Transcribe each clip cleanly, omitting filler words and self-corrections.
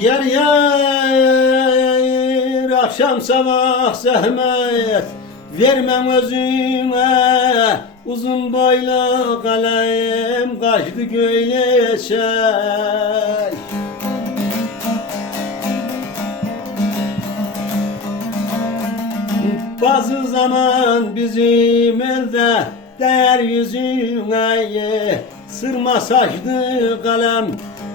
Yer yer akşam sabah zahmet vermem özüme, uzun boylu kalem kaçtı göyle çay. Bazı zaman bizim elde değer yüzüne, sırma saçlı kalem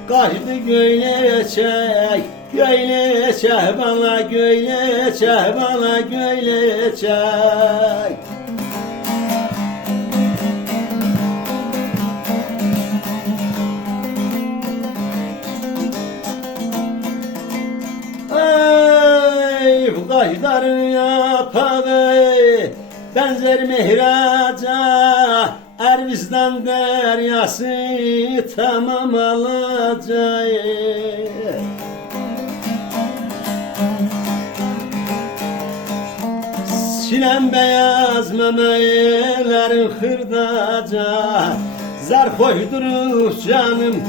kaçtı göyle çay. Göyle çay bana, göyle çay bana, göyle çay. Ay bu kaşları yapadı benzer mihraca, Ervistan deryası tamam alacak. Sinem beyaz memelerin hırdaca, zar koydurur canım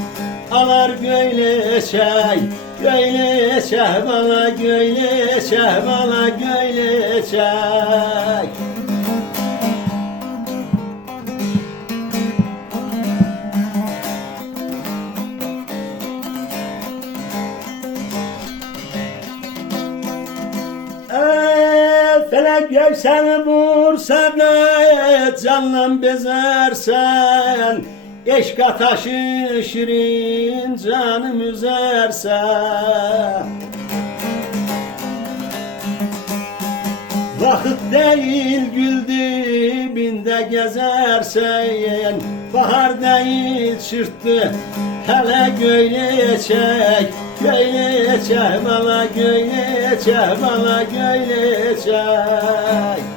alar göyle çay. Göyle çay bana, göyle çay bana, göyle çay. Felek gökseni vursa da canla bezersen, eşk ataşı şirin canım üzerse. Vakit değil gül dibinde gezersen, bahar değil çırptı hele göyle çek. Göyle çek bana, göyle çek bana, göyle çek.